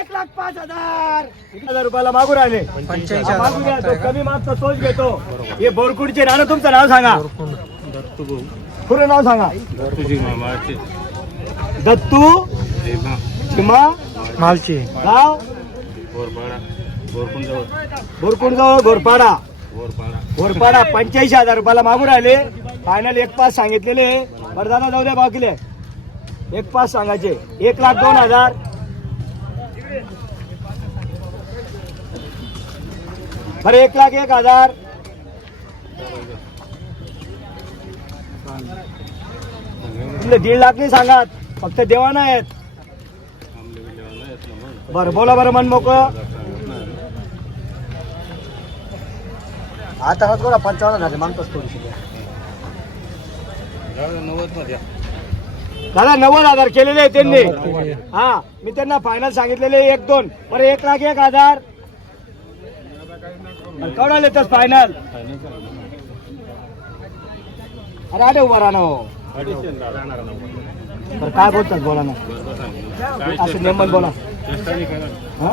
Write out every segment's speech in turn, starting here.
एक लाख पाच हजार. एक हजार रुपयाला मागून राहिले? तो कमी मागतो तोच घेतो. हे बोरकुडचे नाना तुमचं नाव सांगा. पूर्ण नाव सांगा. दत्तू चिमा मालची. गाव बोरकुड जवळ घोरपाडा. घोरपाडा पंच्याऐंशी हजार रुपयाला मागून राहिले. फायनल एक पाच सांगितलेले बरं दादा जाऊ द्या बाकीले एक पाच सांगायचे. एक लाख दोन हजार. बरं एक लाख एक हजार. दीड लाख नाही सांगात. फक्त देवाना आहेत. बरं बोला बरं मन मोकळं आता बघा पंचावन्न झाले मागतोच थोडीशी. दादा नव्वद हजार केलेले आहे त्यांनी. हा मी त्यांना फायनल सांगितलेले एक दोन. बरं एक लाख एक हजार कळवले तर फायनल अरे आडे उभा राहणं हो. बरं काय बोलतात बोला ना. असं नेमन बोला. हा?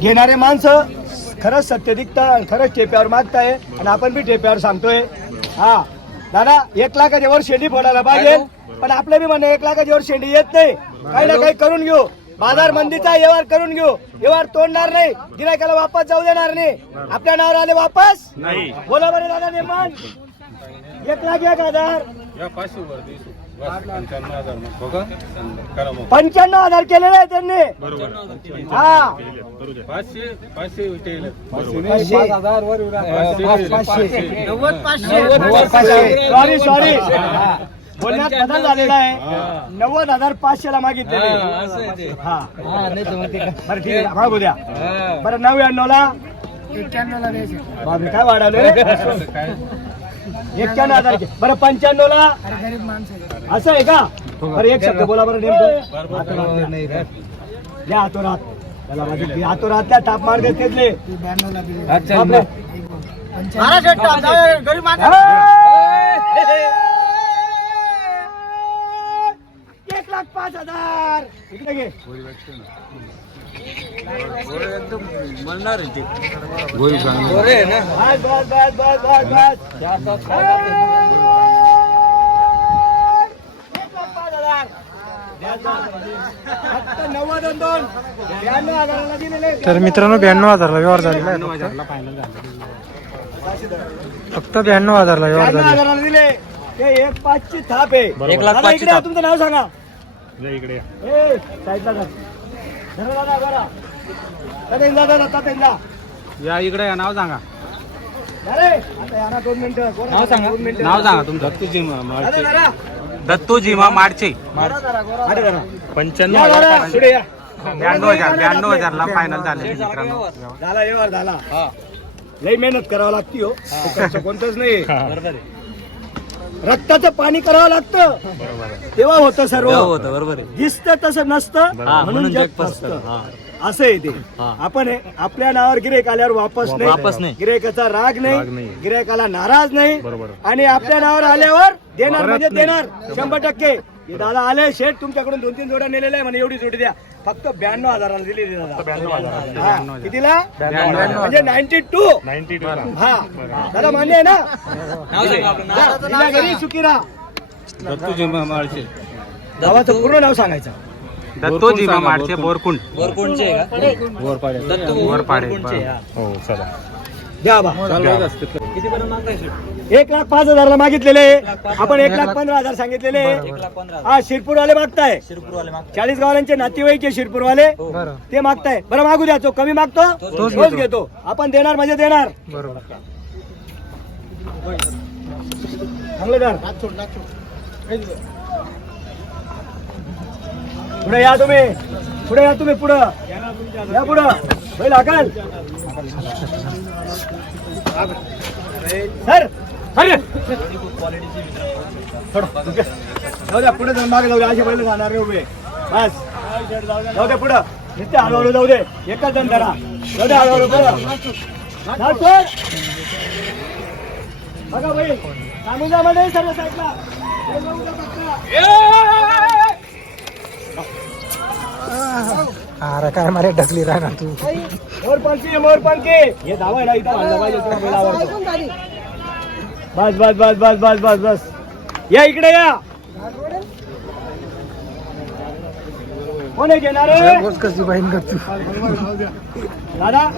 घेणारे माणसं खरंच सत्य दिखता खरंच ठेप्यावर मागताय आणि आपण बी ठेप्यावर सांगतोय. हा. दादा एक लाखाच्या वर शेंडी फोडायला पाहिजे पण आपल्या बी म्हणे एक लाखाच्या वर शेंडी येत नाही. काही ना काही करून घेऊ. बाजार मंदीचा व्यवहार करून घेऊ. व्यवहार तोडणार नाही. गिरायकाला वापस जाऊ देणार नाही. आपल्या नावावर आले वापस? नाही. बोला बरे दादा नेमान एक लाख एक हजार. पंच्याण्णव हजार केलेले आहे त्यांनी. हा. सॉरी सॉरी बोलण्यात बदल झालेला आहे. नव्वद हजार पाचशे ला मागितलेले. हा बरं ठीक आहे. मागू द्या. बरं नव्याण्णव ला काय वाढवले एक्क्याण्णव हजार. बरं पंच्याण्णव ला असं आहे का? बरं एक शब्द बोला बरं नेमकं. या हातोरात त्याला माझी हातोरात त्या ताप मार देत. एक लाख पाच हजार. इकडे घे. बस बस बस बस बस बस. तर मित्रांनो ब्याण्णव हजारला व्यवहार झालेला आहे. फक्त ब्याण्णव हजारला व्यवहार हजाराला दिले. ते एक पाचची थाप आहे. एक लाख इकडे या, थाप. तुमचं नाव सांगा. इकडे ए साईडला जा. धरा दादा, दादा, तात्यांना. या इकडे या नाव सांगा. अरे आता या ना दोन मिनिटं? दोन मिनिटं. नाव सांगा तुमचं. दादा, माडचे गोरा. अरे, धरा. पंच्याण्णव हजार. ब्याण्णव हजार ब्याण्णव हजारला फायनल झाले मित्रांनो. झाला व्यवहार झाला. लई मेहनत करावं लागती हो. फुकटचं कोणतंच नाही रक्ताचं पाणी करावं लागतं. तेव्हा होतं सर्व. बरोबर दिसतं तसं नसतं म्हणून जग फसतं. असं आहे ते. आपण हे- आपल्या नावावर गिरेक आल्यावर वापस नाही. वापस नाही. गिरेकाचा राग नाही. नाही. गिरेकाला नाराज नाही. बरोबर. आणि आपल्या नावावर आल्यावर देणार म्हणजे देणार. शंभर टक्के. दादा आले शेठ तुमच्याकडून दोन तीन जोड्या नेलेल्या आहे म्हणे एवढी जोडी द्या. फक्त ब्याण्णव हजाराला दिलेली दादा. कितीला? म्हणजे नाईन्टी टू हा. दादा मान्य आहे ना? घरी सुखी माडचे गावाचं पूर्ण नाव सांगायचं. दत्तूजी माडचे बोरकुंड. बोरपाडे. हो चला. घ्या बा. एक लाख पाच हजारला मागितलेले. आपण एक लाख पंधरा हजार सांगितलेले. हा शिरपूरवाले मागताय. चाळीस गावांचे नातेवाईक आहे शिरपूरवाले बरं. ते मागताय. बरं मागू द्या. तो कमी मागतो तोच घेतो. आपण देणार म्हणजे देणार. पुढे या तुम्ही. पुढे या तुम्ही पुढं. या पुढं. बैल हाकल सर जाऊ द्या पुढे जाऊन मागे जाऊ द्या. असे बैल जाणार रे उभे. बस. जाऊ दे पुढं. नुसते हळूहळू जाऊ दे. एकच जण धरा जाऊ दे हळूहळू सर. बघा बैल. मध्ये सर्व साईडला. द्या फक्त. अरे काय मारे ढकली राहणार तू. मोर पंखी मोर पंखी. हे धावा ना इथं आणलं पाहिजे तुला बैल आवडतो. बस बस बस बस बस बस बस. या इकडे या. कोण आहे घेणार कशी बहीण कर तू. दादा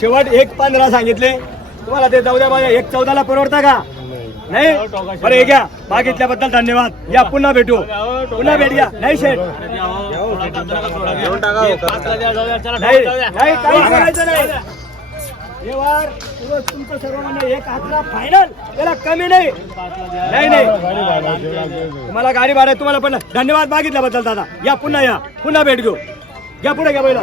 शेवट एक पंधरा सांगितले. तुम्हाला ते चौदा एक चौदाला परवडता का? नाही? बरं हे घ्या. मागितल्याबद्दल धन्यवाद. या पुन्हा भेटू. पुन्हा भेट घ्या. नाही शेठ. नाही नाही काहीच बोलायचं नाही. तुमचं सर्व एक अकरा फायनल त्याला कमी नाही. नाही नाही. तुम्हाला गाडी भाडं आहे, तुम्हाला पण धन्यवाद मागितल्याबद्दल दादा. या पुन्हा या. पुन्हा भेट घेऊ. घ्या पुढे घ्या पहिला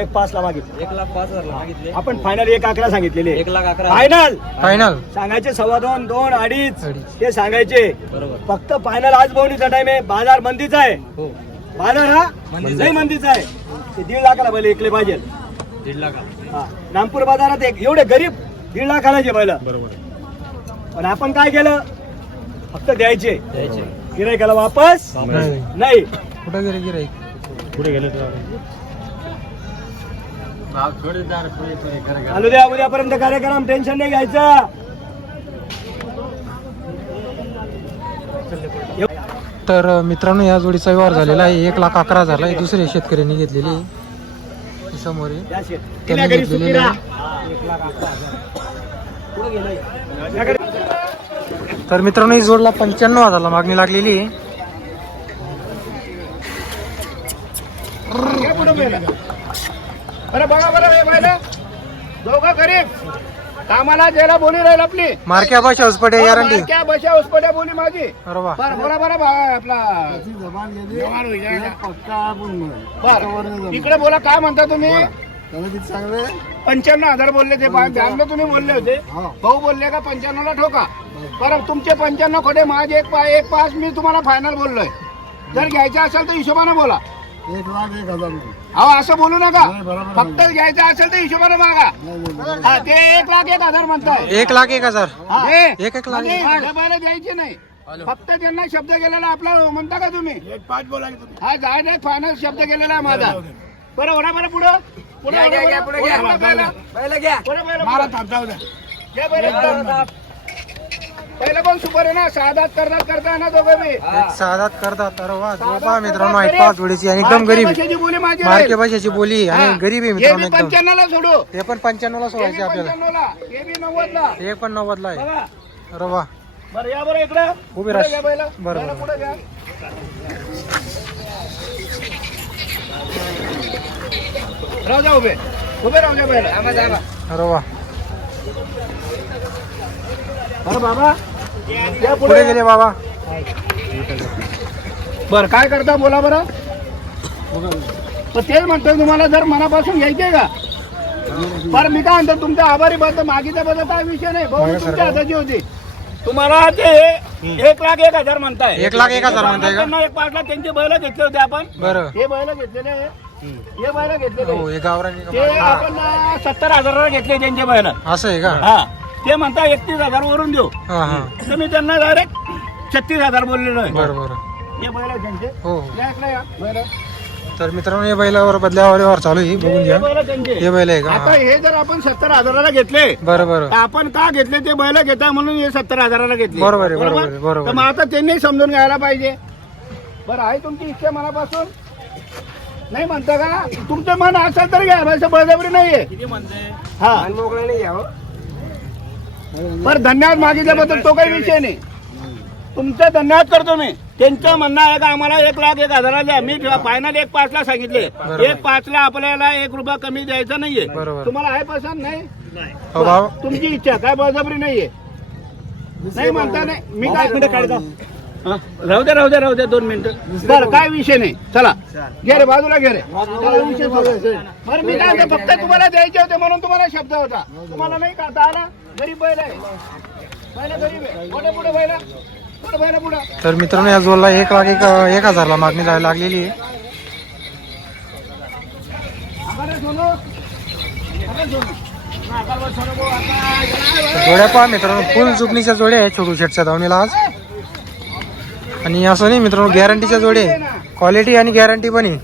एक पाच ला मागितले. एक लाख पाच हजार मागितले. आपण फायनल एक अकरा सांगितलेले. एक लाख अकरा. फायनल फायनल सांगायचे सव्वा दोन दोन अडीच. ते सांगायचे. बरोबर. फक्त फायनल आज बोवणीचा टाइम आहे. बाजार मंदीचा आहे. हो. बाजार हा मंदीचा नाही मंदीचा आहे. ते दीड लाखाला बैल ऐकले पाहिजे. दीड लाख हा. नागपूर बाजारात एक एवढे गरीब दीड लाखाला बैल. पण आपण काय केलं? फक्त द्यायचे. द्यायचे. गिरायकाला वापस नाही. नाही. कुठं गेले गिराईक चालू द्या उद्यापर्यंत कार्यक्रम टेन्शन नाही घ्यायचं तर मित्रांनो या जोडीचा व्यवहार झालेला आहे एक लाख अकरा हजारला ही दुसऱ्या शेतकऱ्यांनी घेतलेली आहे. समोर आहे. त्यांनी घेतलेली हजार. तर मित्रांनो ही जोडला पंच्याण्णव हजारला मागणी लागलेली आहे. बरं बघा बरं हे. दोघं गरीब. कामाला ज्याला बोली राहील आपली. मार्क्या भाषा हॉस्पिटल गॅरंटी क्या बशा उसपट्या बोली माझी. अरे बर बोला बरं आपला इकडे बोला काय म्हणता तुम्ही? पंच्याण्णव हजार बोलले ते ब्याण्णव तुम्ही बोलले होते. भाऊ बोलले का पंच्याण्णव ला ठोका. बरं तुमचे पंच्याण्णव खोटे माझे एक पा एक पाच मी तुम्हाला फायनल बोललोय. जर घ्यायचं असेल तर हिशोबाने बोला. एक लाख एक हजार अहो असं बोलू नका. बरोबर फक्त घ्यायचं असेल तर हिशोबाने मागा. हा ते एक लाख एक हजार म्हणताय. एक लाख एक हजार. हा. एक एक लाख. म्हणजे द्यायचे नाही. फक्त त्यांना शब्द गेलेला आपला म्हणता का तुम्ही? पाच बोला हा जाय फायनल शब्द गेलेला आहे माझा. बरं ओढा बरं पुढं. पुढे पुढे घ्या. मला थांबताव द्या घ्या. बरं पुढं. पहिलं पण सुपर आहे ना साधात करतात करता ना दोघं एक साधात करतात अरे वा मित्रांनो पाच आणि एकदम गरीब. बोली माझी. मार्के भाषेची बोली आणि गरीब आहे मित्रांनो एकदम. पंच्याण्णव ला सोडू. हे पण पंच्याण्णव ला हे बी सोडायचे आपल्याला. पंच्याण्णवला. हे नव्वदला. हे पण नव्वदला आहे. बघा. अरे वा. बरं या बरं इकडे. उभे पुढे राहा. घ्या बैलं. बरं, बैलं बरं. पुढे घ्या. राहू द्या उभे. उभे राहू द्या बैल. अरे वा. बाबा. पुढे. गेले बाबा. बर काय करता बोला बरं. तेच म्हणतोय तुम्हाला जर मनापासून घ्यायचंय का? बरं मी काय म्हणतो तुमच्या आभारी बद्दल मागीच्या बद्दल काय विषय नाही. भाऊ तुमच्या. हाताची होती. तुम्हाला ते एक लाख एक हजार म्हणताय. एक लाख एक हजार म्हणताय का? एक पाच लाख त्यांचे बैल घेतले होते आपण. बरं. हे बैल घेतलेले आहे. हे बैल घेतलेले हो हे गावरानी ते आपण सत्तर हजाराला घेतले त्यांचे बैल. असं आहे का? हा. ते म्हणता एकतीस हजार वरून देऊ. हा हा. तर मी त्यांना डायरेक्ट छत्तीस हजार बोललेलो आहे. बरं बरं. हे बैल आहे त्यांचे. हो. हो या इकडे या बैल. तर मित्रांनो हे बैलावर बदल्यावर व्यवहार चालू आहे बघून हे घ्या. बैल त्यांचे. हे बैल आहे का? आता हा. हे जर आपण सत्तर हजाराला घेतले बरं बरं. तर आपण का घेतले? ते बैल घेता म्हणून हे सत्तर हजाराला घेतले. बरोबर आहे, बरोबर आहे, बरोबर? तर मग आता त्यांनी समजून घ्यायला पाहिजे. बरं आहे तुमची इच्छा मनापासून? नाही म्हणता का? तुमचं मन असेल तर घ्या म्हणजे बळजबरी नाहीये. किती म्हणते हा. बरं धन्यवाद मागितल्याबद्दल तो काही विषय नाही. तुमचा धन्यवाद करतो मी. त्यांचं म्हणणं आहे का आम्हाला एक लाख एक हजाराला द्या मी फायनल एक पाच ला सांगितले. एक पाच ला आपल्याला एक रुपया कमी द्यायचा नाहीये. बरोबर. तुम्हाला आहे पसंत? नाही. हो तुमची इच्छा काय बळजबरी नाहीये. नाही म्हणता नाही. मी काय? राहू दे राहू दे राहू दे दोन मिनिटं. बरं काय विषय नाही. चला. घे रे बाजूला घे रे. चला, विषय. बरं मी काय म्हणतो, फक्त तुम्हाला द्यायचे होते म्हणून तुम्हाला शब्द होता. तुम्हाला नाही का आता आला? गरीब बैल आहे. बैल गरीब आहे. पुढे पुढे बैल? पुढे बैल पुढे? तर मित्रांनो या जोडला एक लाख एक एक हजारला मागणी जायला लागलेली आहे. आकारे सोनू आकारे सोनू हा, आकारे सोनू भाऊ, आकारे. जोड्या पहा मित्रांनो फुल चुकणीच्या जोड्या आहेत छोटू शेटच्या धावणीला आज. आणि असं नाही मित्रांनो गॅरंटीच्या जोडे. क्वालिटी आणि गॅरंटी पण आहे.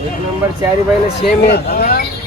एक नंबर चारी बैल सेम आहेत.